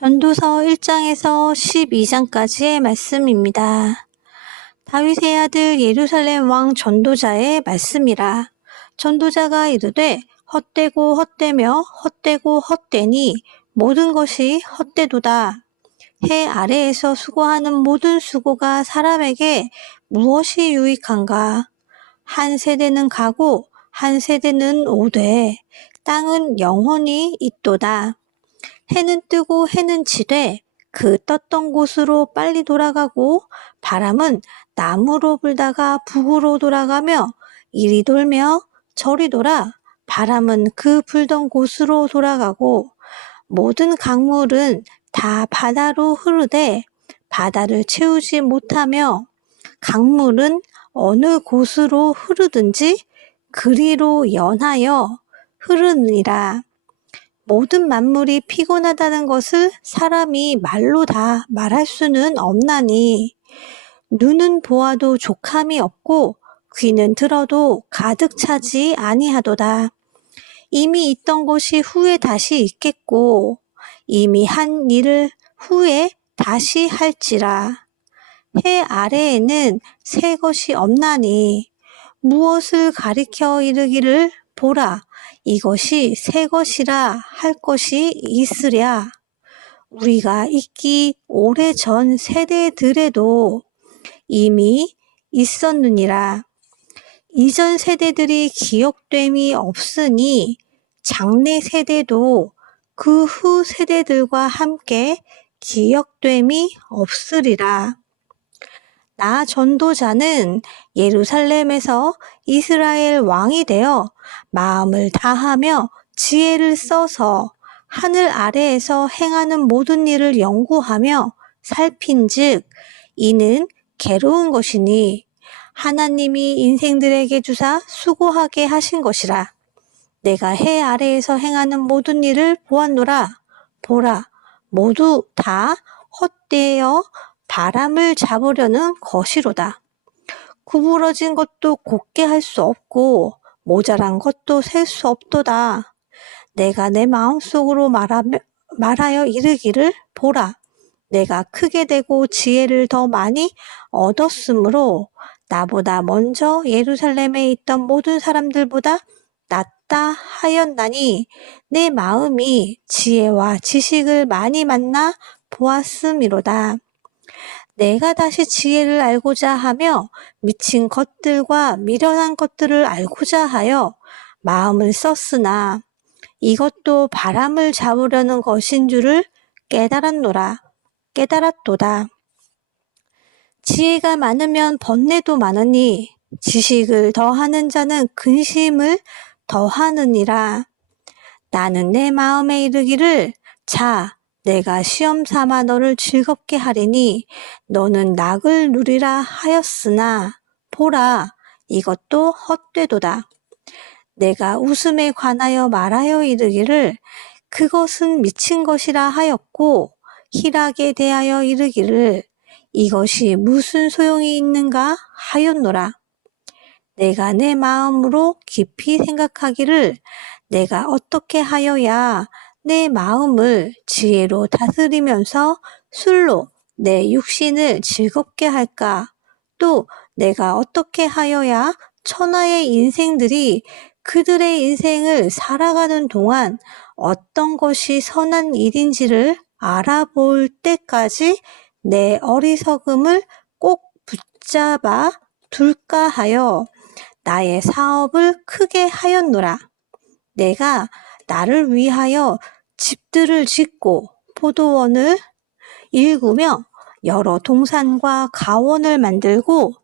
전도서 1장에서 12장까지의 말씀입니다. 다윗의 아들 예루살렘 왕 전도자의 말씀이라. 전도자가 이르되 헛되고 헛되며 헛되고 헛되니 모든 것이 헛되도다. 해 아래에서 수고하는 모든 수고가 사람에게 무엇이 유익한가? 한 세대는 가고 한 세대는 오되 땅은 영원히 있도다. 해는 뜨고 해는 지되 그 떴던 곳으로 빨리 돌아가고 바람은 남으로 불다가 북으로 돌아가며 이리 돌며 저리 돌아 바람은 그 불던 곳으로 돌아가고 모든 강물은 다 바다로 흐르되 바다를 채우지 못하며 강물은 어느 곳으로 흐르든지 그리로 연하여 흐르느니라. 모든 만물이 피곤하다는 것을 사람이 말로 다 말할 수는 없나니 눈은 보아도 족함이 없고 귀는 들어도 가득 차지 아니하도다. 이미 있던 것이 후에 다시 있겠고 이미 한 일을 후에 다시 할지라. 해 아래에는 새 것이 없나니 무엇을 가리켜 이르기를 보라 이것이 새 것이라 할 것이 있으랴. 우리가 있기 오래전 세대들에도 이미 있었느니라. 이전 세대들이 기억됨이 없으니 장래 세대도 그 후 세대들과 함께 기억됨이 없으리라. 나 전도자는 예루살렘에서 이스라엘 왕이 되어 마음을 다하며 지혜를 써서 하늘 아래에서 행하는 모든 일을 연구하며 살핀즉 이는 괴로운 것이니 하나님이 인생들에게 주사 수고하게 하신 것이라. 내가 해 아래에서 행하는 모든 일을 보았노라. 보라, 모두 다 헛되어 바람을 잡으려는 것이로다. 구부러진 것도 곧게 할 수 없고 모자란 것도 셀 수 없도다. 내가 내 마음속으로 말하여 이르기를 보라. 내가 크게 되고 지혜를 더 많이 얻었으므로 나보다 먼저 예루살렘에 있던 모든 사람들보다 낫다 하였나니 내 마음이 지혜와 지식을 많이 만나 보았음이로다. 내가 다시 지혜를 알고자 하며 미친 것들과 미련한 것들을 알고자 하여 마음을 썼으나 이것도 바람을 잡으려는 것인 줄을 깨달았도다. 지혜가 많으면 번뇌도 많으니 지식을 더하는 자는 근심을 더하느니라. 나는 내 마음에 이르기를 자 내가 시험 삼아 너를 즐겁게 하리니 너는 낙을 누리라 하였으나 보라 이것도 헛되도다. 내가 웃음에 관하여 말하여 이르기를 그것은 미친 것이라 하였고 희락에 대하여 이르기를 이것이 무슨 소용이 있는가 하였노라. 내가 내 마음으로 깊이 생각하기를 내가 어떻게 하여야 내 마음을 지혜로 다스리면서 술로 내 육신을 즐겁게 할까? 또 내가 어떻게 하여야 천하의 인생들이 그들의 인생을 살아가는 동안 어떤 것이 선한 일인지를 알아볼 때까지 내 어리석음을 꼭 붙잡아 둘까 하여 나의 사업을 크게 하였노라. 내가 나를 위하여 집들을 짓고 포도원을 일구며 여러 동산과 가원을 만들고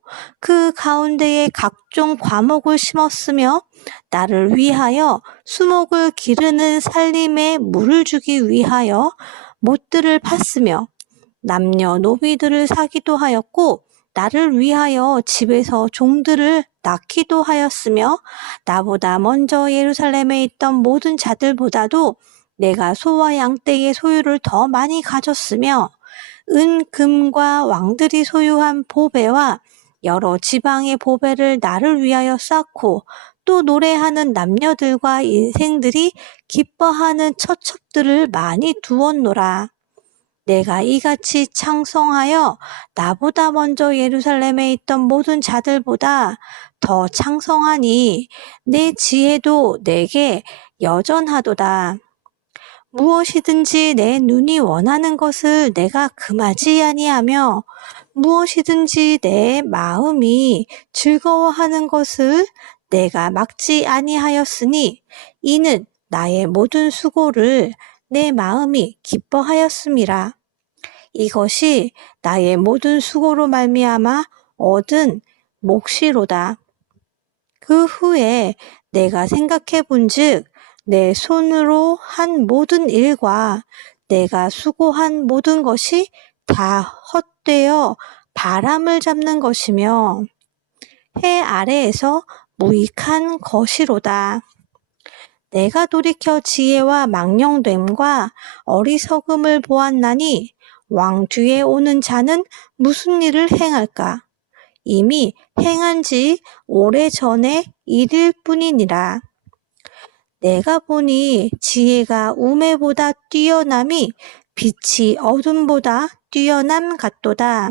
그 가운데에 각종 과목을 심었으며 나를 위하여 수목을 기르는 살림에 물을 주기 위하여 못들을 팠으며 남녀 노비들을 사기도 하였고 나를 위하여 집에서 종들을 낳기도 하였으며 나보다 먼저 예루살렘에 있던 모든 자들보다도 내가 소와 양떼의 소유를 더 많이 가졌으며 은, 금과 왕들이 소유한 보배와 여러 지방의 보배를 나를 위하여 쌓고 또 노래하는 남녀들과 인생들이 기뻐하는 처첩들을 많이 두었노라. 내가 이같이 창성하여 나보다 먼저 예루살렘에 있던 모든 자들보다 더 창성하니 내 지혜도 내게 여전하도다. 무엇이든지 내 눈이 원하는 것을 내가 금하지 아니하며 무엇이든지 내 마음이 즐거워하는 것을 내가 막지 아니하였으니 이는 나의 모든 수고를 내 마음이 기뻐하였음이라. 이것이 나의 모든 수고로 말미암아 얻은 몫이로다. 그 후에 내가 생각해 본즉 내 손으로 한 모든 일과 내가 수고한 모든 것이 다 헛되어 바람을 잡는 것이며 해 아래에서 무익한 것이로다. 내가 돌이켜 지혜와 망령됨과 어리석음을 보았나니 왕 뒤에 오는 자는 무슨 일을 행할까? 이미 행한 지 오래전의 일일 뿐이니라. 내가 보니 지혜가 우매보다 뛰어남이 빛이 어둠보다 뛰어남 같도다.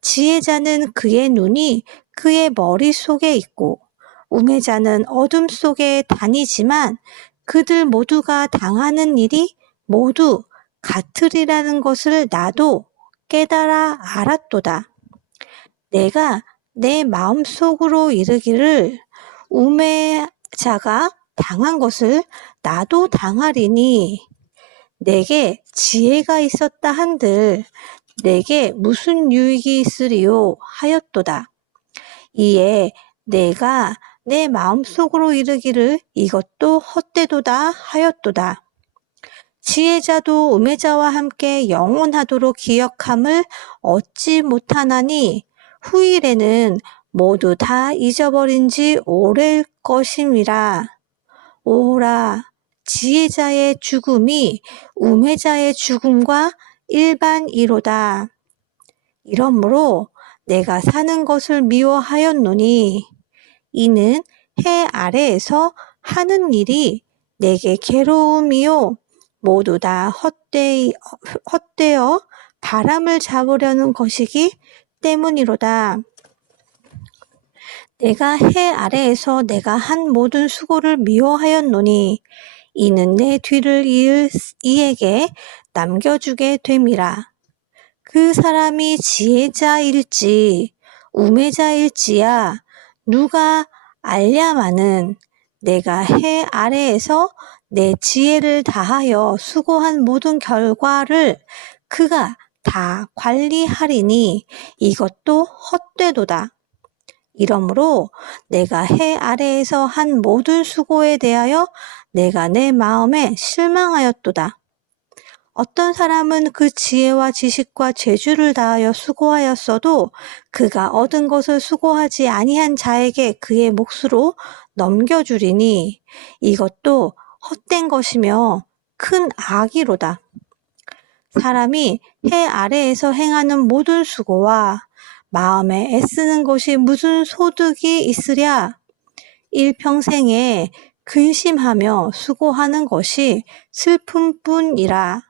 지혜자는 그의 눈이 그의 머릿속에 있고 우매자는 어둠 속에 다니지만 그들 모두가 당하는 일이 모두 같으리라는 것을 나도 깨달아 알았도다. 내가 내 마음속으로 이르기를 우매자가 당한 것을 나도 당하리니 내게 지혜가 있었다 한들 내게 무슨 유익이 있으리요 하였도다. 이에 내가 내 마음속으로 이르기를 이것도 헛되도다 하였도다. 지혜자도 우매자와 함께 영원하도록 기억함을 얻지 못하나니 후일에는 모두 다 잊어버린 지 오래일 것임이라. 오라, 지혜자의 죽음이 우매자의 죽음과 일반이로다. 이러므로 내가 사는 것을 미워하였노니 이는 해 아래에서 하는 일이 내게 괴로움이요 모두 다 헛되어 바람을 잡으려는 것이기 때문이로다. 내가 해 아래에서 내가 한 모든 수고를 미워하였노니 이는 내 뒤를 이을 이에게 남겨주게 됨이라. 그 사람이 지혜자일지 우매자일지야 누가 알랴마는 내가 해 아래에서 내 지혜를 다하여 수고한 모든 결과를 그가 다 관리하리니 이것도 헛되도다. 이러므로 내가 해 아래에서 한 모든 수고에 대하여 내가 내 마음에 실망하였도다. 어떤 사람은 그 지혜와 지식과 재주를 다하여 수고하였어도 그가 얻은 것을 수고하지 아니한 자에게 그의 몫으로 넘겨주리니 이것도 헛된 것이며 큰 악이로다. 사람이 해 아래에서 행하는 모든 수고와 마음에 애쓰는 것이 무슨 소득이 있으랴? 일평생에 근심하며 수고하는 것이 슬픔뿐이라.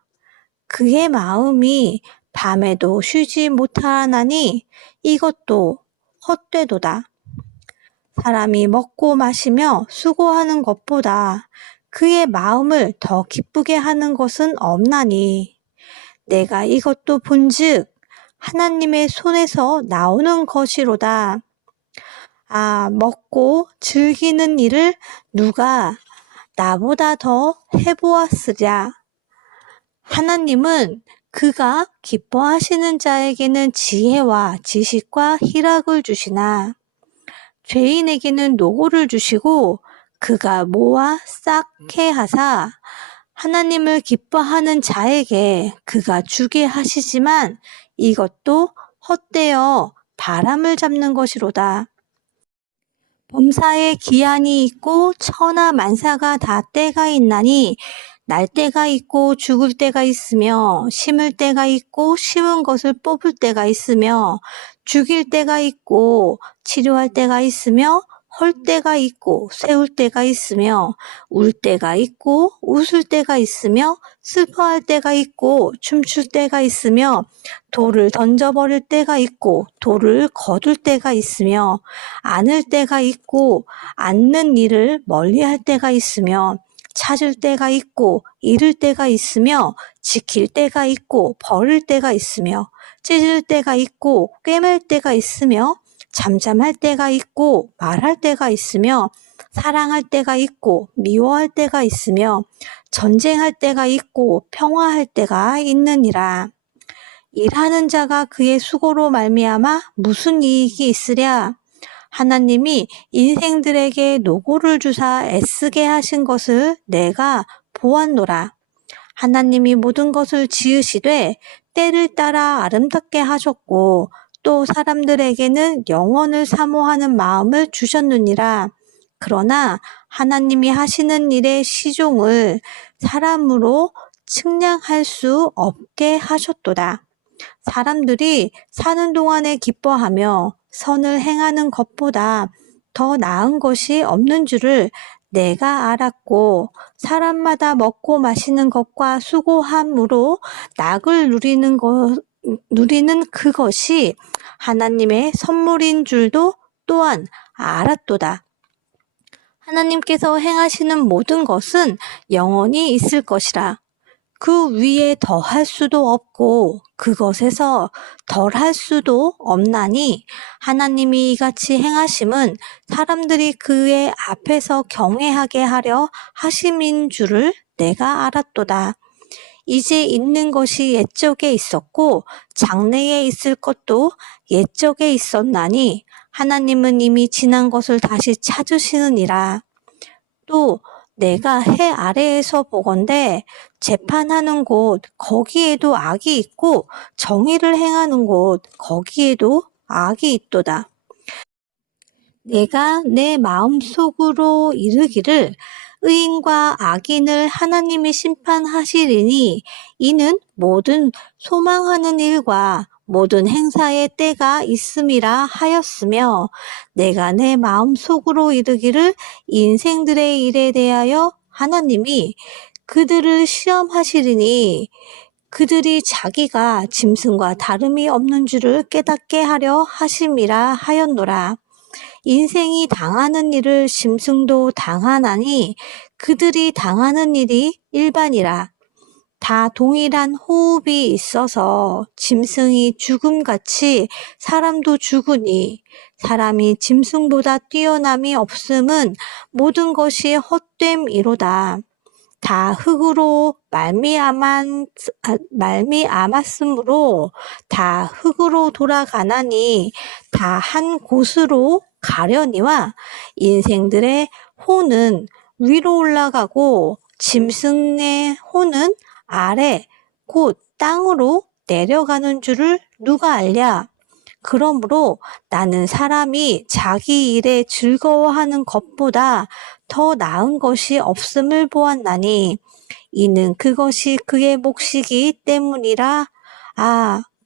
그의 마음이 밤에도 쉬지 못하나니 이것도 헛되도다. 사람이 먹고 마시며 수고하는 것보다 그의 마음을 더 기쁘게 하는 것은 없나니 내가 이것도 본즉 하나님의 손에서 나오는 것이로다. 아, 먹고 즐기는 일을 누가 나보다 더 해보았으랴. 하나님은 그가 기뻐하시는 자에게는 지혜와 지식과 희락을 주시나 죄인에게는 노고를 주시고 그가 모아 쌓게 하사 하나님을 기뻐하는 자에게 그가 주게 하시지만 이것도 헛되어 바람을 잡는 것이로다. 범사에 기한이 있고 천하 만사가 다 때가 있나니 날 때가 있고 죽을 때가 있으며 심을 때가 있고 심은 것을 뽑을 때가 있으며 죽일 때가 있고 치료할 때가 있으며 헐 때가 있고 세울 때가 있으며 울 때가 있고 웃을 때가 있으며 슬퍼할 때가 있고 춤출 때가 있으며 돌을 던져버릴 때가 있고 돌을 거둘 때가 있으며 안을 때가 있고 앉는 일을 멀리할 때가 있으며 찾을 때가 있고 잃을 때가 있으며 지킬 때가 있고 버릴 때가 있으며 찢을 때가 있고 꿰맬 때가 있으며 잠잠할 때가 있고 말할 때가 있으며 사랑할 때가 있고 미워할 때가 있으며 전쟁할 때가 있고 평화할 때가 있느니라. 일하는 자가 그의 수고로 말미암아 무슨 이익이 있으랴? 하나님이 인생들에게 노고를 주사 애쓰게 하신 것을 내가 보았노라. 하나님이 모든 것을 지으시되 때를 따라 아름답게 하셨고 또 사람들에게는 영원을 사모하는 마음을 주셨느니라. 그러나 하나님이 하시는 일의 시종을 사람으로 측량할 수 없게 하셨도다. 사람들이 사는 동안에 기뻐하며 선을 행하는 것보다 더 나은 것이 없는 줄을 내가 알았고 사람마다 먹고 마시는 것과 수고함으로 낙을 누리는 그것이 하나님의 선물인 줄도 또한 알았도다. 하나님께서 행하시는 모든 것은 영원히 있을 것이라. 그 위에 더할 수도 없고 그것에서 덜할 수도 없나니 하나님이 이같이 행하심은 사람들이 그의 앞에서 경외하게 하려 하심인 줄을 내가 알았도다. 이제 있는 것이 옛적에 있었고 장래에 있을 것도 옛적에 있었나니 하나님은 이미 지난 것을 다시 찾으시느니라. 또 내가 해 아래에서 보건대 재판하는 곳 거기에도 악이 있고 정의를 행하는 곳 거기에도 악이 있도다. 내가 내 마음속으로 이르기를 의인과 악인을 하나님이 심판하시리니 이는 모든 소망하는 일과 모든 행사의 때가 있음이라 하였으며 내가 내 마음속으로 이르기를 인생들의 일에 대하여 하나님이 그들을 시험하시리니 그들이 자기가 짐승과 다름이 없는 줄을 깨닫게 하려 하심이라 하였노라. 인생이 당하는 일을 짐승도 당하나니 그들이 당하는 일이 일반이라. 다 동일한 호흡이 있어서 짐승이 죽음같이 사람도 죽으니 사람이 짐승보다 뛰어남이 없음은 모든 것이 헛됨이로다. 다 흙으로 말미암았으므로 다 흙으로 돌아가나니 다 한 곳으로 가려니와 인생들의 호는 위로 올라가고 짐승의 호는 아래 곧 땅으로 내려가는 줄을 누가 알랴? 그러므로 나는 사람이 자기 일에 즐거워하는 것보다 더 나은 것이 없음을 보았나니 이는 그것이 그의 몫이기 때문이라.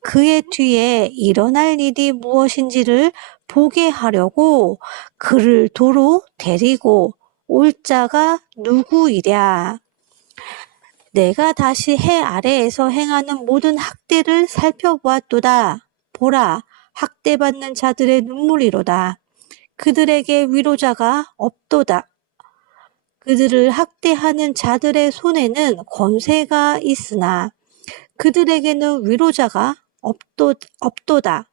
그의 뒤에 일어날 일이 무엇인지를 보게 하려고 그를 도로 데리고 올 자가 누구이랴. 내가 다시 해 아래에서 행하는 모든 학대를 살펴보았도다. 보라, 학대받는 자들의 눈물이로다. 그들에게 위로자가 없도다. 그들을 학대하는 자들의 손에는 권세가 있으나 그들에게는 위로자가 없도다.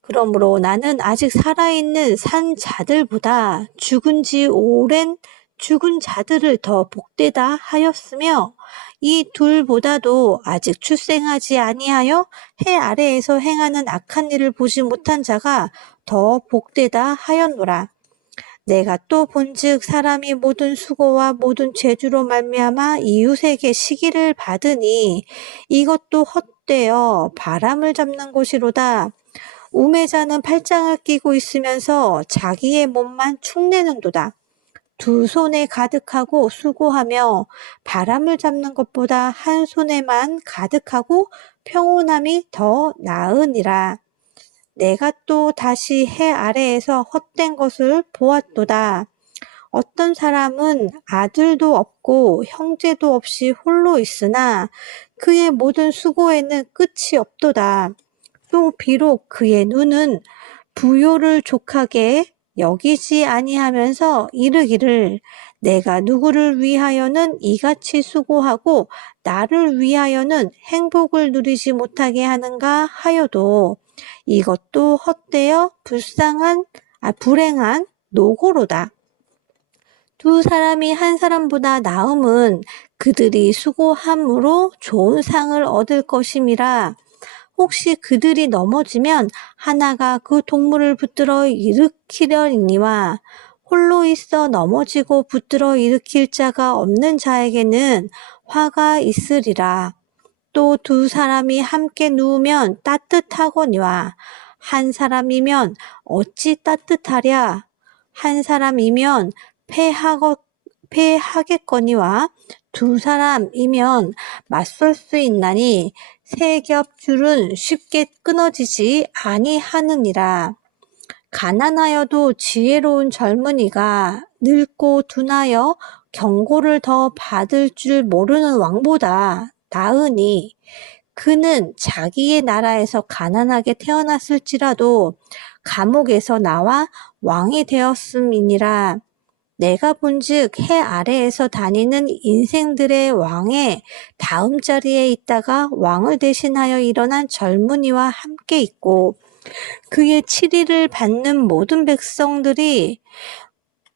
그러므로 나는 아직 살아있는 산 자들보다 죽은 지 오랜 죽은 자들을 더 복되다 하였으며 이 둘보다도 아직 출생하지 아니하여 해 아래에서 행하는 악한 일을 보지 못한 자가 더 복되다 하였노라. 내가 또 본즉 사람이 모든 수고와 모든 죄주로 말미암아 이웃에게 시기를 받으니 이것도 헛되어 바람을 잡는 것이로다. 우매자는 팔짱을 끼고 있으면서 자기의 몸만 축내는도다. 두 손에 가득하고 수고하며 바람을 잡는 것보다 한 손에만 가득하고 평온함이 더 나으니라. 내가 또 다시 해 아래에서 헛된 것을 보았도다. 어떤 사람은 아들도 없고 형제도 없이 홀로 있으나 그의 모든 수고에는 끝이 없도다. 또 비록 그의 눈은 부요를 족하게 여기지 아니하면서 이르기를 내가 누구를 위하여는 이같이 수고하고 나를 위하여는 행복을 누리지 못하게 하는가 하여도 이것도 헛되어 불행한 노고로다. 두 사람이 한 사람보다 나음은 그들이 수고함으로 좋은 상을 얻을 것임이라. 혹시 그들이 넘어지면 하나가 그 동물을 붙들어 일으키려니와 홀로 있어 넘어지고 붙들어 일으킬 자가 없는 자에게는 화가 있으리라. 또 두 사람이 함께 누우면 따뜻하거니와 한 사람이면 어찌 따뜻하랴. 한 사람이면 패하겠거니와 두 사람이면 맞설 수 있나니 세 겹 줄은 쉽게 끊어지지 아니하느니라. 가난하여도 지혜로운 젊은이가 늙고 둔하여 경고를 더 받을 줄 모르는 왕보다 나으니 그는 자기의 나라에서 가난하게 태어났을지라도 감옥에서 나와 왕이 되었음이니라. 내가 본즉 해 아래에서 다니는 인생들의 왕의 다음 자리에 있다가 왕을 대신하여 일어난 젊은이와 함께 있고 그의 치리를 받는 모든 백성들이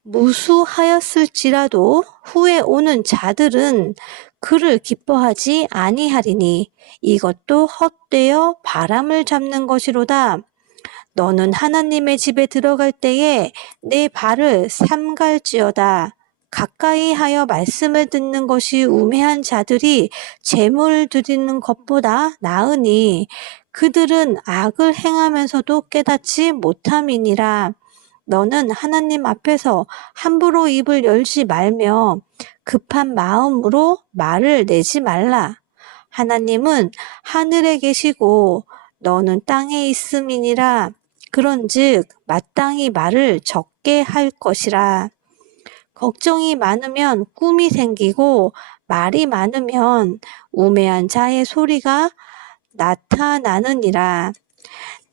무수하였을지라도 후에 오는 자들은 그를 기뻐하지 아니하리니 이것도 헛되어 바람을 잡는 것이로다. 너는 하나님의 집에 들어갈 때에 내 발을 삼갈지어다. 가까이 하여 말씀을 듣는 것이 우매한 자들이 재물 드리는 것보다 나으니 그들은 악을 행하면서도 깨닫지 못함이니라. 너는 하나님 앞에서 함부로 입을 열지 말며 급한 마음으로 말을 내지 말라. 하나님은 하늘에 계시고 너는 땅에 있음이니라. 그런즉 마땅히 말을 적게 할 것이라. 걱정이 많으면 꿈이 생기고 말이 많으면 우매한 자의 소리가 나타나느니라.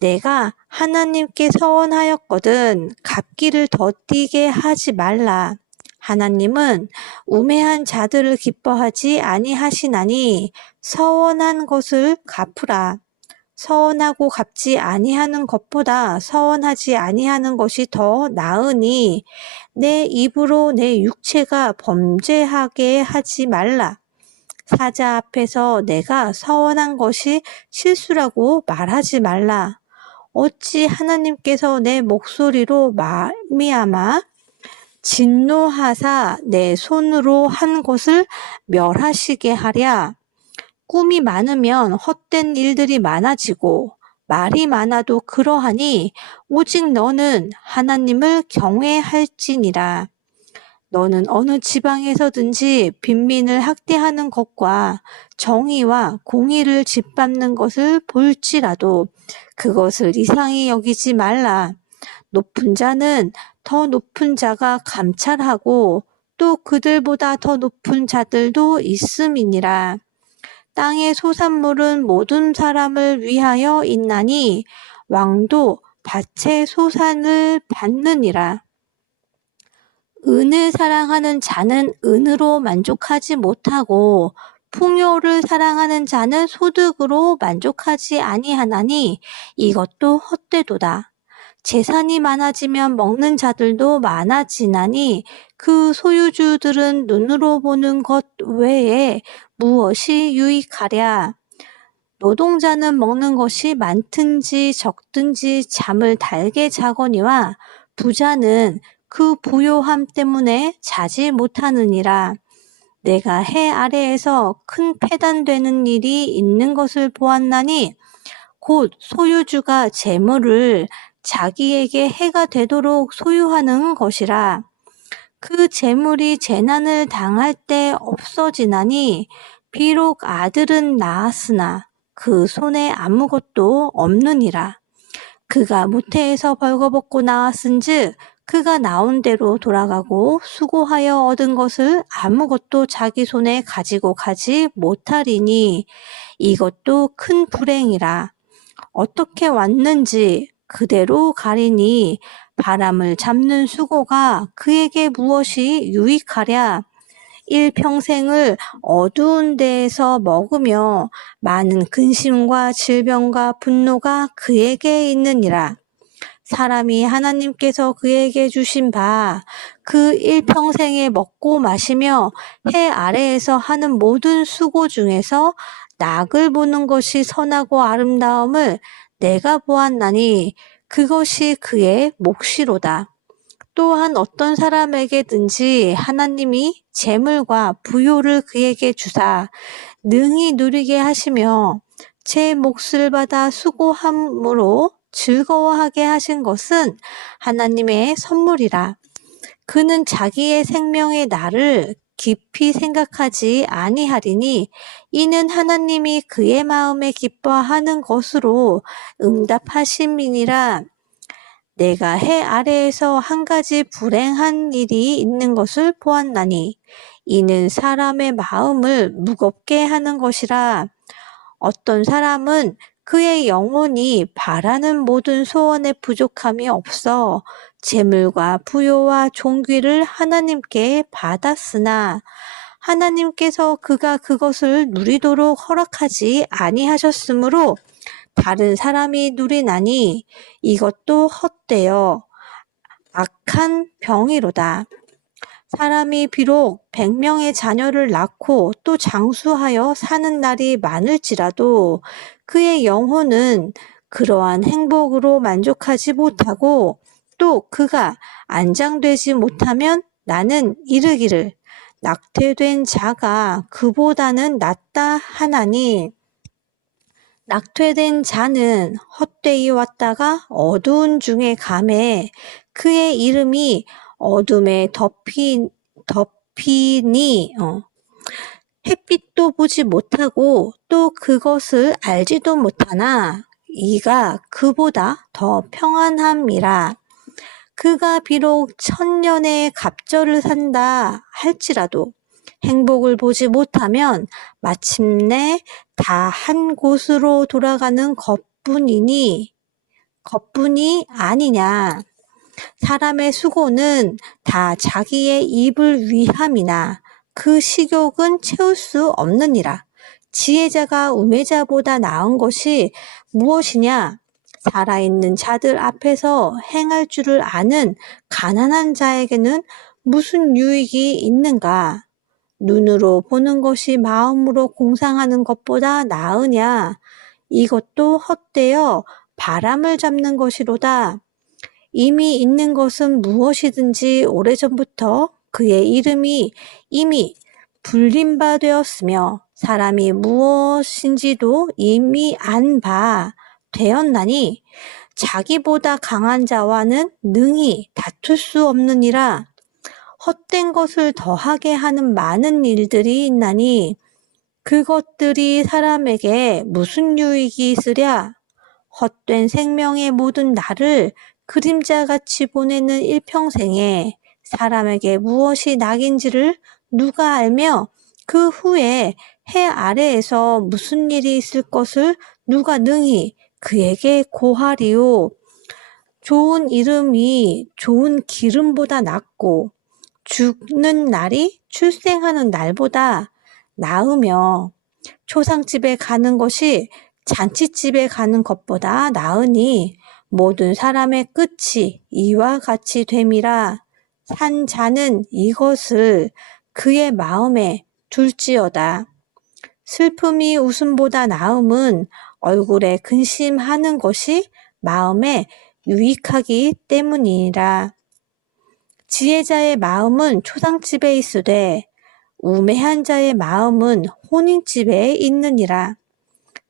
내가 하나님께 서원하였거든 갚기를 더디게 하지 말라. 하나님은 우매한 자들을 기뻐하지 아니하시나니 서원한 것을 갚으라. 서원하고 갚지 아니하는 것보다 서원하지 아니하는 것이 더 나으니 내 입으로 내 육체가 범죄하게 하지 말라. 사자 앞에서 내가 서원한 것이 실수라고 말하지 말라. 어찌 하나님께서 내 목소리로 말미암아 진노하사 내 손으로 한 것을 멸하시게 하랴. 꿈이 많으면 헛된 일들이 많아지고 말이 많아도 그러하니 오직 너는 하나님을 경외할지니라. 너는 어느 지방에서든지 빈민을 학대하는 것과 정의와 공의를 짓밟는 것을 볼지라도 그것을 이상히 여기지 말라. 높은 자는 더 높은 자가 감찰하고 또 그들보다 더 높은 자들도 있음이니라. 땅의 소산물은 모든 사람을 위하여 있나니 왕도 밭의 소산을 받느니라. 은을 사랑하는 자는 은으로 만족하지 못하고 풍요를 사랑하는 자는 소득으로 만족하지 아니하나니 이것도 헛되도다. 재산이 많아지면 먹는 자들도 많아지나니 그 소유주들은 눈으로 보는 것 외에 무엇이 유익하랴. 노동자는 먹는 것이 많든지 적든지 잠을 달게 자거니와 부자는 그 부요함 때문에 자지 못하느니라. 내가 해 아래에서 큰 패단되는 일이 있는 것을 보았나니 곧 소유주가 재물을 자기에게 해가 되도록 소유하는 것이라. 그 재물이 재난을 당할 때 없어지나니 비록 아들은 낳았으나 그 손에 아무것도 없느니라. 그가 모태에서 벌거벗고 나왔은즉 그가 나온 대로 돌아가고 수고하여 얻은 것을 아무것도 자기 손에 가지고 가지 못하리니 이것도 큰 불행이라. 어떻게 왔는지 그대로 가리니 바람을 잡는 수고가 그에게 무엇이 유익하랴. 일평생을 어두운 데에서 먹으며 많은 근심과 질병과 분노가 그에게 있느니라. 사람이 하나님께서 그에게 주신 바 그 일평생에 먹고 마시며 해 아래에서 하는 모든 수고 중에서 낙을 보는 것이 선하고 아름다움을 내가 보았나니 그것이 그의 몫이로다. 또한 어떤 사람에게든지 하나님이 재물과 부요를 그에게 주사 능히 누리게 하시며 제 몫을 받아 수고함으로 즐거워하게 하신 것은 하나님의 선물이라. 그는 자기의 생명의 날을 깊이 생각하지 아니하리니 이는 하나님이 그의 마음에 기뻐하는 것으로 응답하심이니라. 내가 해 아래에서 한 가지 불행한 일이 있는 것을 보았나니 이는 사람의 마음을 무겁게 하는 것이라. 어떤 사람은 그의 영혼이 바라는 모든 소원에 부족함이 없어 재물과 부요와 존귀를 하나님께 받았으나 하나님께서 그가 그것을 누리도록 허락하지 아니하셨으므로 다른 사람이 누리나니 이것도 헛되어 악한 병이로다. 사람이 비록 100명의 자녀를 낳고 또 장수하여 사는 날이 많을지라도 그의 영혼은 그러한 행복으로 만족하지 못하고 또 그가 안장되지 못하면 나는 이르기를 낙퇴된 자가 그보다는 낫다 하나니 낙퇴된 자는 헛되이 왔다가 어두운 중에 가매 그의 이름이 어둠에 덮이니 햇빛도 보지 못하고 또 그것을 알지도 못하나 이가 그보다 더 평안함이라. 그가 비록 1000년의 갑절을 산다 할지라도 행복을 보지 못하면 마침내 다 한 곳으로 돌아가는 것뿐이 아니냐. 사람의 수고는 다 자기의 입을 위함이나 그 식욕은 채울 수 없느니라. 지혜자가 우매자보다 나은 것이 무엇이냐? 살아있는 자들 앞에서 행할 줄을 아는 가난한 자에게는 무슨 유익이 있는가? 눈으로 보는 것이 마음으로 공상하는 것보다 나으냐? 이것도 헛되어 바람을 잡는 것이로다. 이미 있는 것은 무엇이든지 오래전부터 그의 이름이 이미 불린 바 되었으며 사람이 무엇인지도 이미 안 바 되었나니 자기보다 강한 자와는 능히 다툴 수 없느니라. 헛된 것을 더하게 하는 많은 일들이 있나니 그것들이 사람에게 무슨 유익이 있으랴? 헛된 생명의 모든 날을 그림자같이 보내는 일평생에 사람에게 무엇이 낙인지를 누가 알며 그 후에 해 아래에서 무슨 일이 있을 것을 누가 능히 그에게 고하리요. 좋은 이름이 좋은 기름보다 낫고 죽는 날이 출생하는 날보다 나으며 초상집에 가는 것이 잔치집에 가는 것보다 나으니 모든 사람의 끝이 이와 같이 됨이라. 산 자는 이것을 그의 마음에 둘지어다. 슬픔이 웃음보다 나음은 얼굴에 근심하는 것이 마음에 유익하기 때문이니라. 지혜자의 마음은 초상집에 있으되 우매한 자의 마음은 혼인집에 있느니라.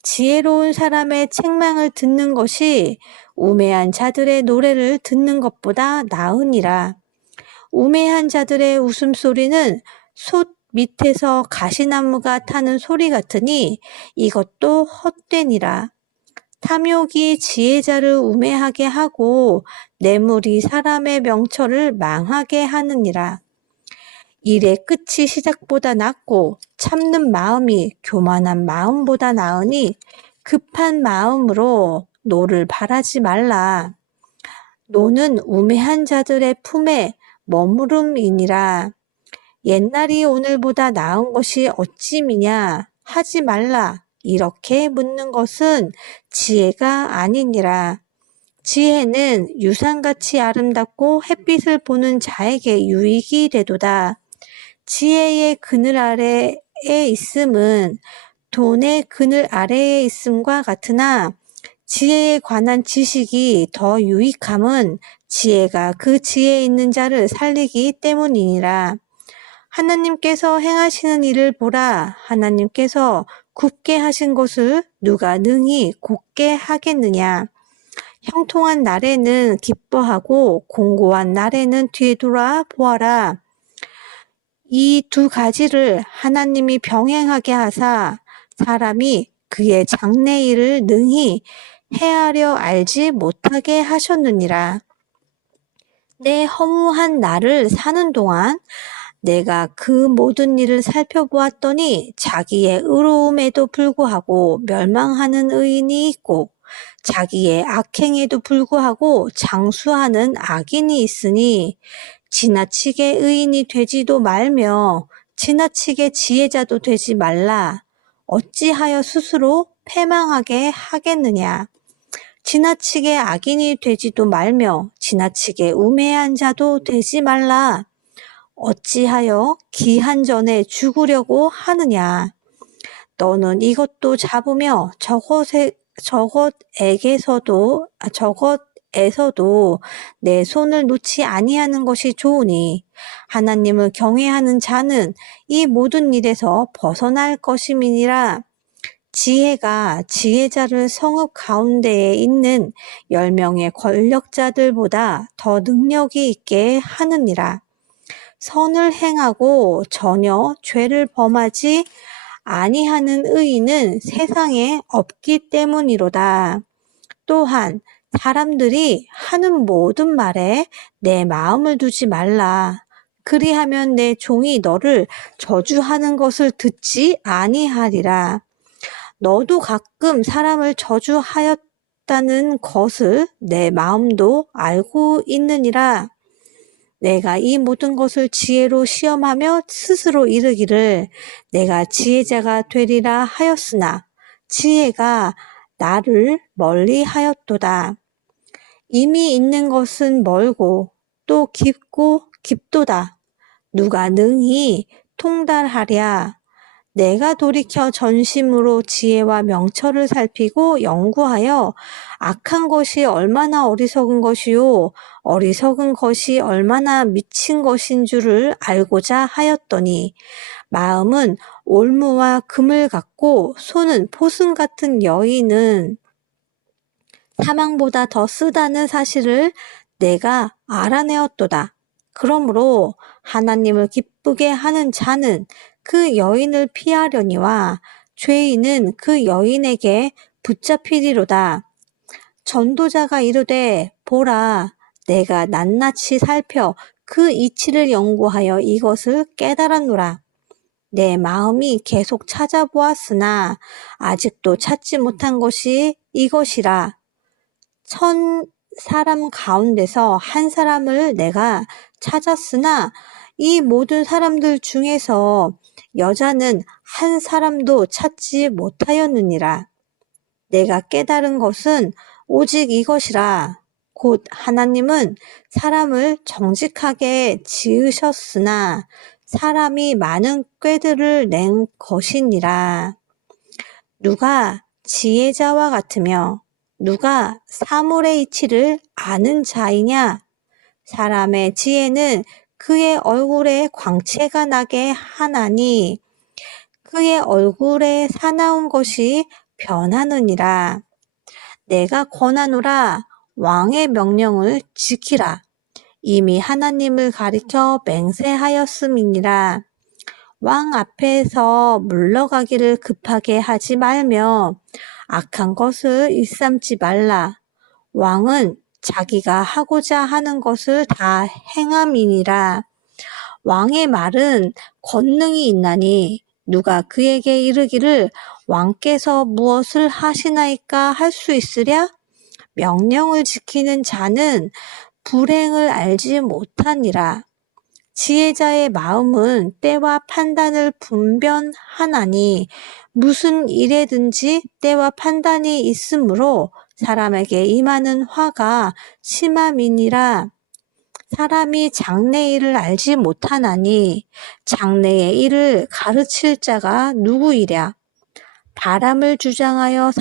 지혜로운 사람의 책망을 듣는 것이 우매한 자들의 노래를 듣는 것보다 나으니라. 우매한 자들의 웃음소리는 솥 밑에서 가시나무가 타는 소리 같으니 이것도 헛되니라. 탐욕이 지혜자를 우매하게 하고 뇌물이 사람의 명철을 망하게 하느니라. 일의 끝이 시작보다 낫고 참는 마음이 교만한 마음보다 나으니 급한 마음으로 노를 바라지 말라. 노는 우매한 자들의 품에 머무름이니라. 옛날이 오늘보다 나은 것이 어찌미냐 하지 말라. 이렇게 묻는 것은 지혜가 아니니라. 지혜는 유산같이 아름답고 햇빛을 보는 자에게 유익이 되도다. 지혜의 그늘 아래에 있음은 돈의 그늘 아래에 있음과 같으나 지혜에 관한 지식이 더 유익함은 지혜가 그 지혜에 있는 자를 살리기 때문이니라. 하나님께서 행하시는 일을 보라. 하나님께서 굽게 하신 것을 누가 능히 곧게 하겠느냐. 형통한 날에는 기뻐하고 공고한 날에는 뒤돌아 보아라. 이 두 가지를 하나님이 병행하게 하사 사람이 그의 장래일을 능히 헤아려 알지 못하게 하셨느니라. 내 허무한 날을 사는 동안 내가 그 모든 일을 살펴보았더니 자기의 의로움에도 불구하고 멸망하는 의인이 있고 자기의 악행에도 불구하고 장수하는 악인이 있으니 지나치게 의인이 되지도 말며 지나치게 지혜자도 되지 말라. 어찌하여 스스로 패망하게 하겠느냐. 지나치게 악인이 되지도 말며 지나치게 우매한 자도 되지 말라. 어찌하여 기한 전에 죽으려고 하느냐. 너는 이것도 잡으며 저것에서도 내 손을 놓지 아니하는 것이 좋으니 하나님을 경외하는 자는 이 모든 일에서 벗어날 것임이니라. 지혜가 지혜자를 성읍 가운데에 있는 10명의 권력자들보다 더 능력이 있게 하느니라. 선을 행하고 전혀 죄를 범하지 아니하는 의인은 세상에 없기 때문이로다. 또한 사람들이 하는 모든 말에 내 마음을 두지 말라. 그리하면 내 종이 너를 저주하는 것을 듣지 아니하리라. 너도 가끔 사람을 저주하였다는 것을 내 마음도 알고 있느니라. 내가 이 모든 것을 지혜로 시험하며 스스로 이르기를 내가 지혜자가 되리라 하였으나 지혜가 나를 멀리 하였도다. 이미 있는 것은 멀고 또 깊고 깊도다. 누가 능히 통달하랴. 내가 돌이켜 전심으로 지혜와 명철을 살피고 연구하여 악한 것이 얼마나 어리석은 것이요 어리석은 것이 얼마나 미친 것인 줄을 알고자 하였더니 마음은 올무와 금을 같고 손은 포승 같은 여인은 사망보다 더 쓰다는 사실을 내가 알아내었도다. 그러므로 하나님을 기쁘게 하는 자는 그 여인을 피하려니와 죄인은 그 여인에게 붙잡히리로다. 전도자가 이르되 보라 내가 낱낱이 살펴 그 이치를 연구하여 이것을 깨달았노라. 내 마음이 계속 찾아보았으나 아직도 찾지 못한 것이 이것이라. 1000사람 가운데서 한 사람을 내가 찾았으나 이 모든 사람들 중에서 여자는 한 사람도 찾지 못하였느니라. 내가 깨달은 것은 오직 이것이라. 곧 하나님은 사람을 정직하게 지으셨으나 사람이 많은 꾀들을 낸 것이니라. 누가 지혜자와 같으며 누가 사물의 이치를 아는 자이냐? 사람의 지혜는 그의 얼굴에 광채가 나게 하나니 그의 얼굴에 사나운 것이 변하느니라. 내가 권하노라. 왕의 명령을 지키라. 이미 하나님을 가리켜 맹세하였음이니라. 왕 앞에서 물러가기를 급하게 하지 말며 악한 것을 일삼지 말라. 왕은 자기가 하고자 하는 것을 다 행함이니라. 왕의 말은 권능이 있나니 누가 그에게 이르기를 왕께서 무엇을 하시나이까 할 수 있으랴? 명령을 지키는 자는 불행을 알지 못하니라. 지혜자의 마음은 때와 판단을 분별하나니 무슨 일에든지 때와 판단이 있으므로 사람에게 임하는 화가 심함이니라. 사람이 장래 일을 알지 못하나니 장래의 일을 가르칠 자가 누구이랴. 바람을 주장하여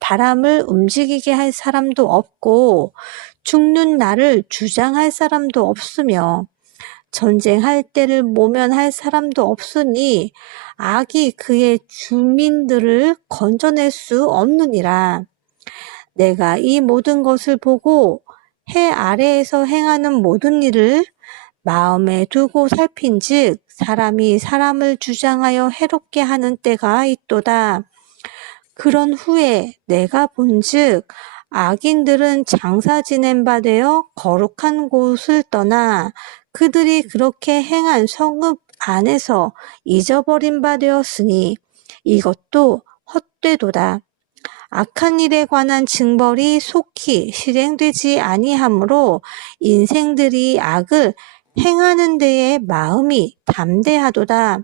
바람을 움직이게 할 사람도 없고 죽는 날을 주장할 사람도 없으며 전쟁할 때를 모면할 사람도 없으니 악이 그의 주민들을 건져낼 수 없느니라. 내가 이 모든 것을 보고 해 아래에서 행하는 모든 일을 마음에 두고 살핀즉 사람이 사람을 주장하여 해롭게 하는 때가 있도다. 그런 후에 내가 본즉 악인들은 장사 지낸 바 되어 거룩한 곳을 떠나 그들이 그렇게 행한 성읍 안에서 잊어버린 바 되었으니 이것도 헛되도다. 악한 일에 관한 징벌이 속히 실행되지 아니하므로 인생들이 악을 행하는 데에 마음이 담대하도다.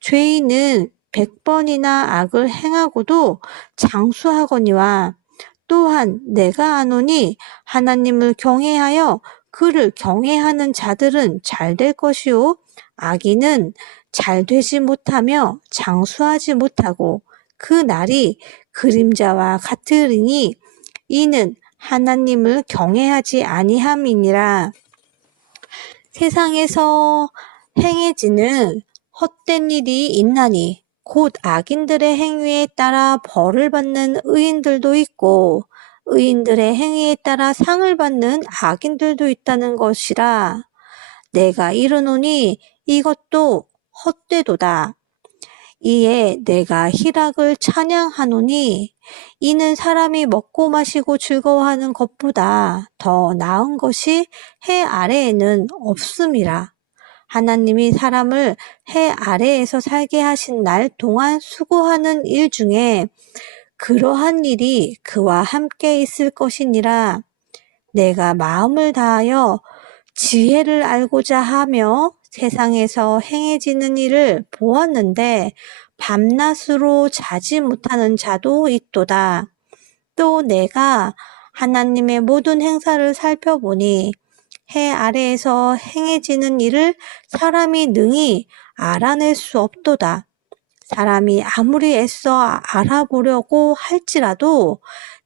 죄인은 100번이나 악을 행하고도 장수하거니와 또한 내가 아노니 하나님을 경외하여 그를 경외하는 자들은 잘 될 것이요 악인은 잘 되지 못하며 장수하지 못하고 그 날이 그림자와 같으리니 이는 하나님을 경외하지 아니함이니라. 세상에서 행해지는 헛된 일이 있나니 곧 악인들의 행위에 따라 벌을 받는 의인들도 있고 의인들의 행위에 따라 상을 받는 악인들도 있다는 것이라. 내가 이르노니 이것도 헛되도다. 이에 내가 희락을 찬양하노니 이는 사람이 먹고 마시고 즐거워하는 것보다 더 나은 것이 해 아래에는 없음이라. 하나님이 사람을 해 아래에서 살게 하신 날 동안 수고하는 일 중에 그러한 일이 그와 함께 있을 것이니라. 내가 마음을 다하여 지혜를 알고자 하며 세상에서 행해지는 일을 보았는데 밤낮으로 자지 못하는 자도 있도다. 또 내가 하나님의 모든 행사를 살펴보니 해 아래에서 행해지는 일을 사람이 능히 알아낼 수 없도다. 사람이 아무리 애써 알아보려고 할지라도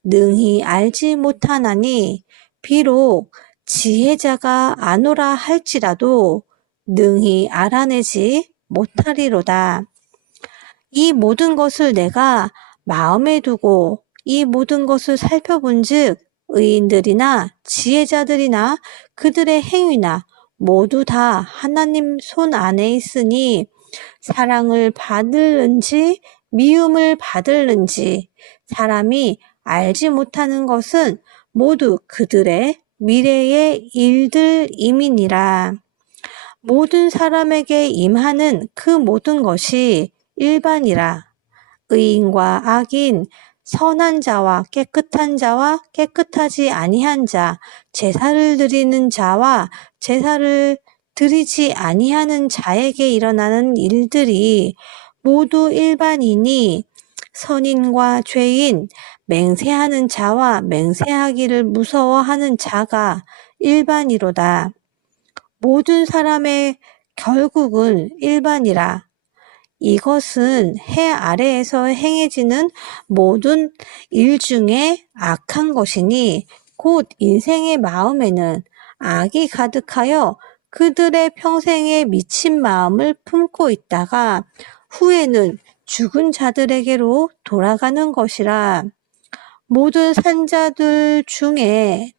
능히 알지 못하나니 비록 지혜자가 아노라 할지라도 능히 알아내지 못하리로다. 이 모든 것을 내가 마음에 두고 이 모든 것을 살펴본즉 의인들이나 지혜자들이나 그들의 행위나 모두 다 하나님 손 안에 있으니 사랑을 받을는지 미움을 받을는지 사람이 알지 못하는 것은 모두 그들의 미래의 일들임이니라. 모든 사람에게 임하는 그 모든 것이 일반이라. 의인과 악인, 선한 자와 깨끗한 자와 깨끗하지 아니한 자, 제사를 드리는 자와 제사를 드리지 아니하는 자에게 일어나는 일들이 모두 일반이니 선인과 죄인, 맹세하는 자와 맹세하기를 무서워하는 자가 일반이로다. 모든 사람의 결국은 일반이라. 이것은 해 아래에서 행해지는 모든 일 중에 악한 것이니 곧 인생의 마음에는 악이 가득하여 그들의 평생에 미친 마음을 품고 있다가 후에는 죽은 자들에게로 돌아가는 것이라. 모든 산자들 중에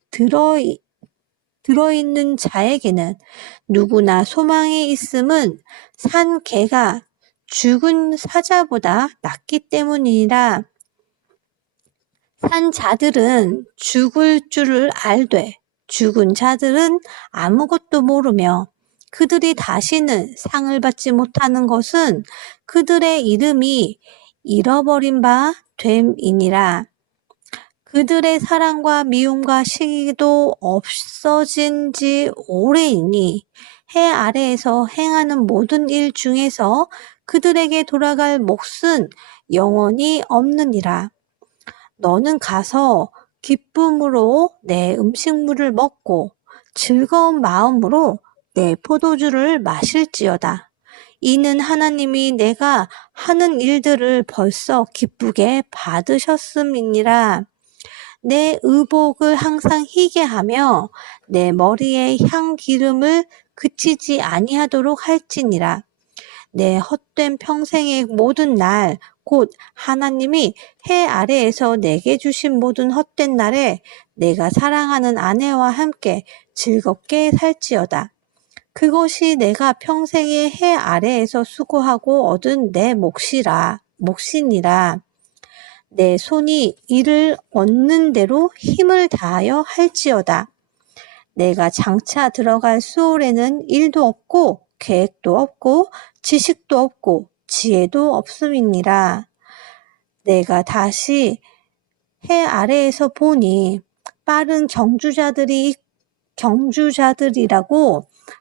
들어있는 자에게는 누구나 소망이 있음은 산 개가 죽은 사자보다 낫기 때문이니라. 산 자들은 죽을 줄을 알되 죽은 자들은 아무것도 모르며 그들이 다시는 상을 받지 못하는 것은 그들의 이름이 잃어버린 바 됨이니라. 그들의 사랑과 미움과 시기도 없어진 지 오래이니 해 아래에서 행하는 모든 일 중에서 그들에게 돌아갈 몫은 영원히 없느니라. 너는 가서 기쁨으로 내 음식물을 먹고 즐거운 마음으로 내 포도주를 마실지어다. 이는 하나님이 내가 하는 일들을 벌써 기쁘게 받으셨음이니라. 내 의복을 항상 희게 하며 내 머리에 향기름을 그치지 아니하도록 할지니라. 내 헛된 평생의 모든 날, 곧 하나님이 해 아래에서 내게 주신 모든 헛된 날에 내가 사랑하는 아내와 함께 즐겁게 살지어다. 그것이 내가 평생의 해 아래에서 수고하고 얻은 내 몫이니라. 내 손이 이를 얻는 대로 힘을 다하여 할지어다. 내가 장차 들어갈 수월에는 일도 없고 계획도 없고 지식도 없고 지혜도 없음이니라. 내가 다시 해 아래에서 보니 빠른 경주자들이라고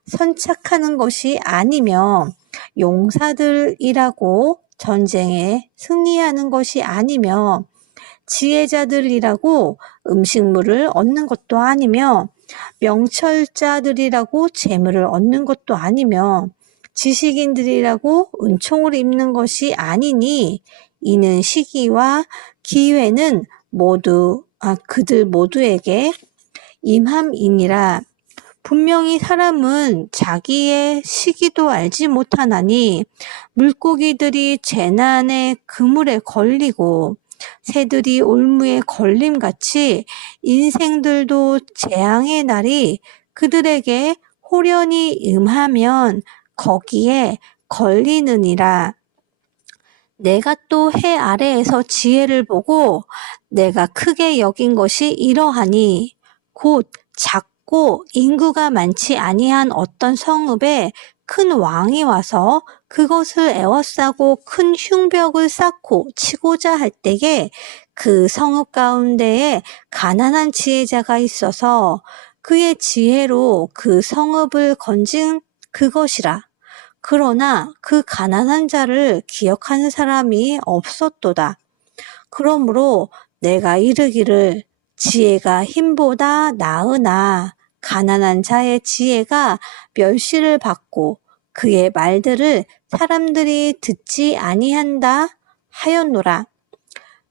선착하는 것이 아니며 용사들이라고 전쟁에 승리하는 것이 아니며 지혜자들이라고 음식물을 얻는 것도 아니며 명철자들이라고 재물을 얻는 것도 아니며 지식인들이라고 은총을 입는 것이 아니니 이는 시기와 기회는 그들 모두에게 임함이니라. 분명히 사람은 자기의 시기도 알지 못하나니 물고기들이 재난의 그물에 걸리고 새들이 올무에 걸림같이 인생들도 재앙의 날이 그들에게 호련히 임하면 거기에 걸리느니라. 내가 또 해 아래에서 지혜를 보고 내가 크게 여긴 것이 이러하니 곧 작고 인구가 많지 아니한 어떤 성읍에 큰 왕이 와서 그것을 에워싸고 큰 흉벽을 쌓고 치고자 할 때에 그 성읍 가운데에 가난한 지혜자가 있어서 그의 지혜로 그 성읍을 건진 그것이라. 그러나 그 가난한 자를 기억하는 사람이 없었도다. 그러므로 내가 이르기를 지혜가 힘보다 나으나 가난한 자의 지혜가 멸시를 받고 그의 말들을 사람들이 듣지 아니한다 하였노라.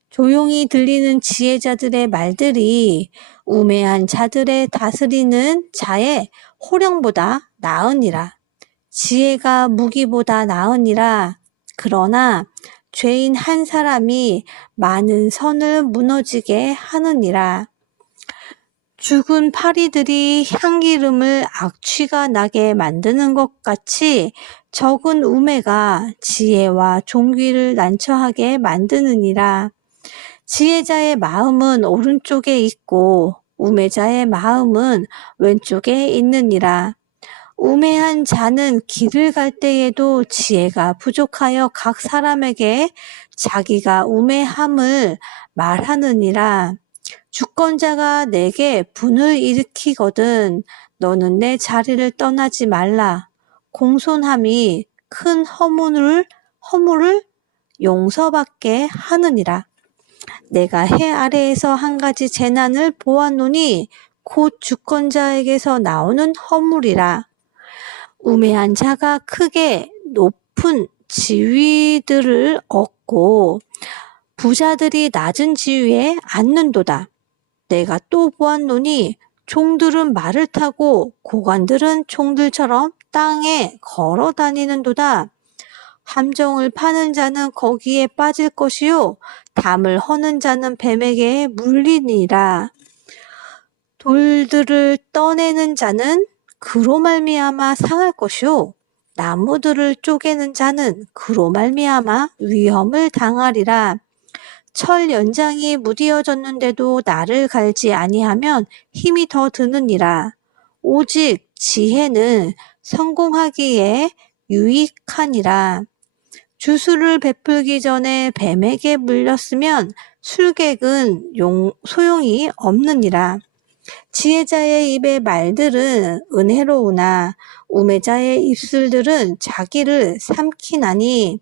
조용히 들리는 지혜자들의 말들이 우매한 자들의 다스리는 자의 호령보다 나으니라. 지혜가 무기보다 나으니라. 그러나 죄인 한 사람이 많은 선을 무너지게 하느니라. 죽은 파리들이 향기름을 악취가 나게 만드는 것 같이 적은 우매가 지혜와 종귀를 난처하게 만드느니라. 지혜자의 마음은 오른쪽에 있고 우매자의 마음은 왼쪽에 있느니라. 우매한 자는 길을 갈 때에도 지혜가 부족하여 각 사람에게 자기가 우매함을 말하느니라. 주권자가 내게 분을 일으키거든 너는 내 자리를 떠나지 말라. 공손함이 큰 허물을 용서받게 하느니라. 내가 해 아래에서 한 가지 재난을 보았노니 곧 주권자에게서 나오는 허물이라. 우매한 자가 크게 높은 지위들을 얻고 부자들이 낮은 지위에 앉는도다. 내가 또 보았노니 종들은 말을 타고 고관들은 종들처럼 땅에 걸어 다니는도다. 함정을 파는 자는 거기에 빠질 것이요 담을 허는 자는 뱀에게 물리니라. 돌들을 떠내는 자는 그로 말미암아 상할 것이요 나무들을 쪼개는 자는 그로 말미암아 위험을 당하리라. 철 연장이 무디어졌는데도 나를 갈지 아니하면 힘이 더 드느니라. 오직 지혜는 성공하기에 유익하니라. 주술을 베풀기 전에 뱀에게 물렸으면 술객은 소용이 없느니라. 지혜자의 입의 말들은 은혜로우나 우매자의 입술들은 자기를 삼키나니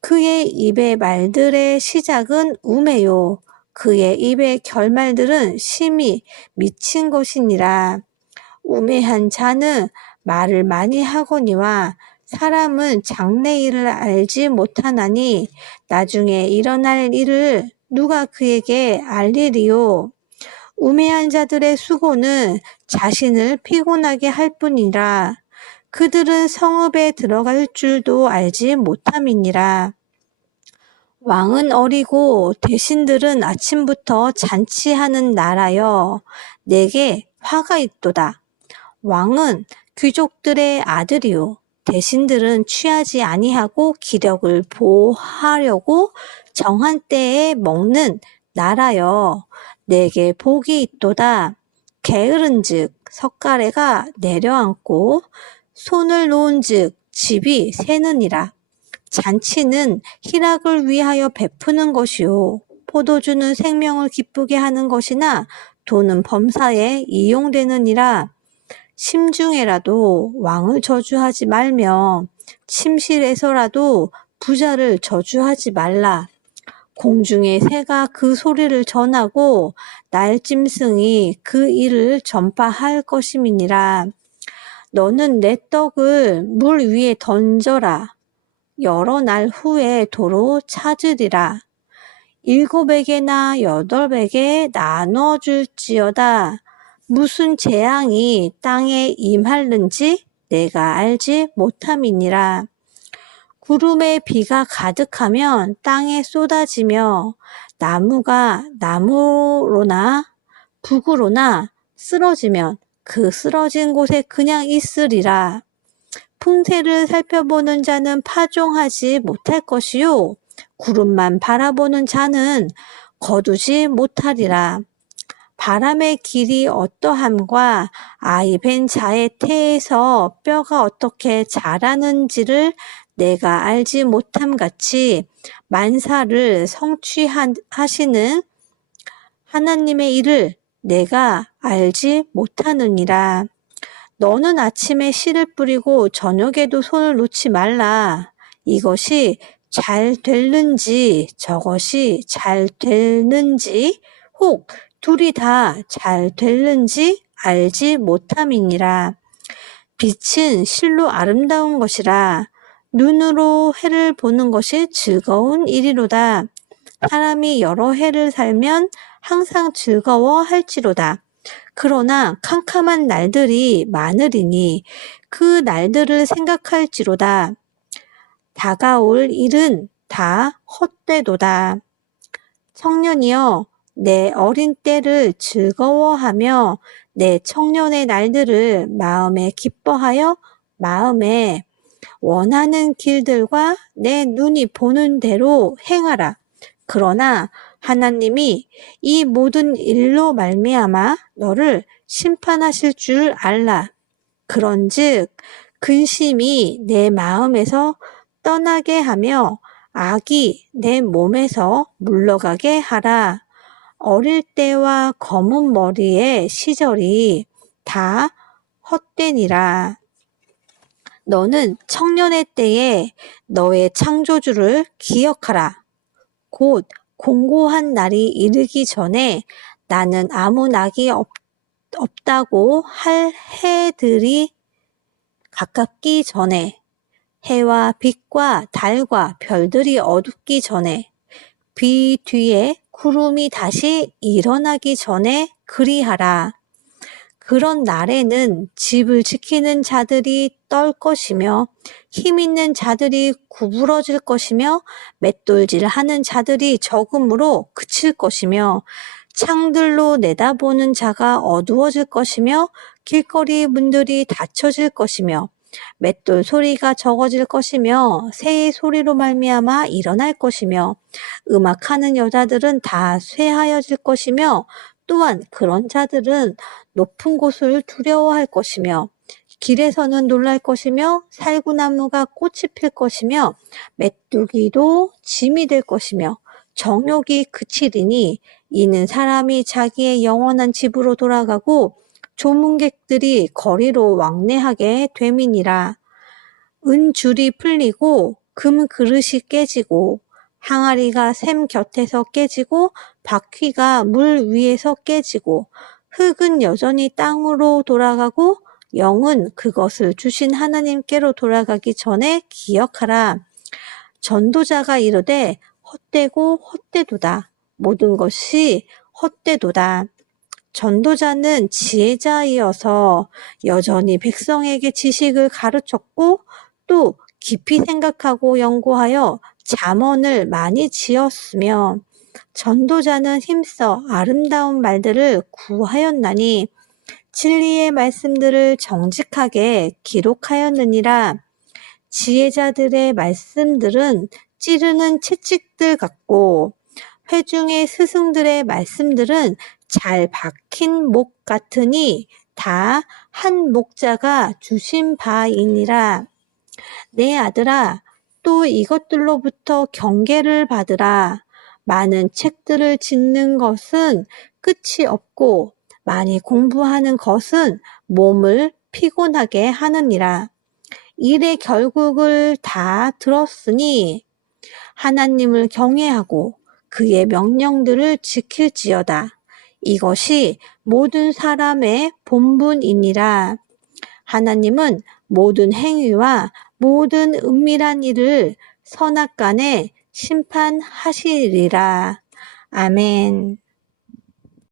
그의 입의 말들의 시작은 우매요. 그의 입의 결말들은 심히 미친 것이니라. 우매한 자는 말을 많이 하거니와 사람은 장래 일을 알지 못하나니 나중에 일어날 일을 누가 그에게 알리리요. 우매한 자들의 수고는 자신을 피곤하게 할 뿐이라. 그들은 성읍에 들어갈 줄도 알지 못함이니라. 왕은 어리고 대신들은 아침부터 잔치하는 나라여. 내게 화가 있도다. 왕은 귀족들의 아들이요. 대신들은 취하지 아니하고 기력을 보하려고 정한 때에 먹는 나라여. 내게 복이 있도다. 게으른즉 석가래가 내려앉고 손을 놓은즉 집이 새느니라. 잔치는 희락을 위하여 베푸는 것이요. 포도주는 생명을 기쁘게 하는 것이나 돈은 범사에 이용되느니라. 심중에라도 왕을 저주하지 말며 침실에서라도 부자를 저주하지 말라. 공중의 새가 그 소리를 전하고 날짐승이 그 일을 전파할 것임이니라. 너는 내 떡을 물 위에 던져라. 여러 날 후에 도로 찾으리라. 7에게나 8에게 나눠줄지어다. 무슨 재앙이 땅에 임하는지 내가 알지 못함이니라. 구름에 비가 가득하면 땅에 쏟아지며 나무가 나무로나 북으로나 쓰러지면 그 쓰러진 곳에 그냥 있으리라. 풍세를 살펴보는 자는 파종하지 못할 것이요. 구름만 바라보는 자는 거두지 못하리라. 바람의 길이 어떠함과 아이 벤 자의 태에서 뼈가 어떻게 자라는지를 내가 알지 못함 같이 만사를 성취하시는 하나님의 일을 내가 알지 못하느니라. 너는 아침에 씨를 뿌리고 저녁에도 손을 놓지 말라. 이것이 잘 될는지 저것이 잘 될는지 혹 둘이 다 잘 될는지 알지 못함이니라. 빛은 실로 아름다운 것이라. 눈으로 해를 보는 것이 즐거운 일이로다. 사람이 여러 해를 살면 항상 즐거워할지로다. 그러나 캄캄한 날들이 많으리니 그 날들을 생각할지로다. 다가올 일은 다 헛되도다. 청년이여, 내 어린 때를 즐거워하며 내 청년의 날들을 마음에 기뻐하여 마음에 원하는 길들과 내 눈이 보는 대로 행하라. 그러나 하나님이 이 모든 일로 말미암아 너를 심판하실 줄 알라. 그런즉 근심이 내 마음에서 떠나게 하며 악이 내 몸에서 물러가게 하라. 어릴 때와 검은 머리의 시절이 다 헛되니라. 너는 청년의 때에 너의 창조주를 기억하라. 곧 공고한 날이 이르기 전에 나는 아무 낙이 없다고 할 해들이 가깝기 전에 해와 빛과 달과 별들이 어둡기 전에 비 뒤에 구름이 다시 일어나기 전에 그리하라. 그런 날에는 집을 지키는 자들이 떨 것이며 힘 있는 자들이 구부러질 것이며 맷돌질 하는 자들이 적음으로 그칠 것이며 창들로 내다보는 자가 어두워질 것이며 길거리 문들이 닫혀질 것이며 맷돌 소리가 적어질 것이며 새의 소리로 말미암아 일어날 것이며 음악하는 여자들은 다 쇠하여질 것이며 또한 그런 자들은 높은 곳을 두려워할 것이며 길에서는 놀랄 것이며 살구나무가 꽃이 필 것이며 메뚜기도 짐이 될 것이며 정욕이 그치리니 이는 사람이 자기의 영원한 집으로 돌아가고 조문객들이 거리로 왕래하게 됨이니라. 은줄이 풀리고 금 그릇이 깨지고 항아리가 샘 곁에서 깨지고 바퀴가 물 위에서 깨지고 흙은 여전히 땅으로 돌아가고 영은 그것을 주신 하나님께로 돌아가기 전에 기억하라. 전도자가 이르되 헛되고 헛되도다. 모든 것이 헛되도다. 전도자는 지혜자이어서 여전히 백성에게 지식을 가르쳤고 또 깊이 생각하고 연구하여 잠언을 많이 지었으며 전도자는 힘써 아름다운 말들을 구하였나니 진리의 말씀들을 정직하게 기록하였느니라. 지혜자들의 말씀들은 찌르는 채찍들 같고 회중의 스승들의 말씀들은 잘 박힌 목 같으니 다 한 목자가 주신 바이니라. 내 아들아, 또 이것들로부터 경계를 받으라. 많은 책들을 짓는 것은 끝이 없고 많이 공부하는 것은 몸을 피곤하게 하느니라. 일의 결국을 다 들었으니 하나님을 경외하고 그의 명령들을 지킬지어다. 이것이 모든 사람의 본분이니라. 하나님은 모든 행위와 모든 은밀한 일을 선악간에 심판하시리라. 아멘.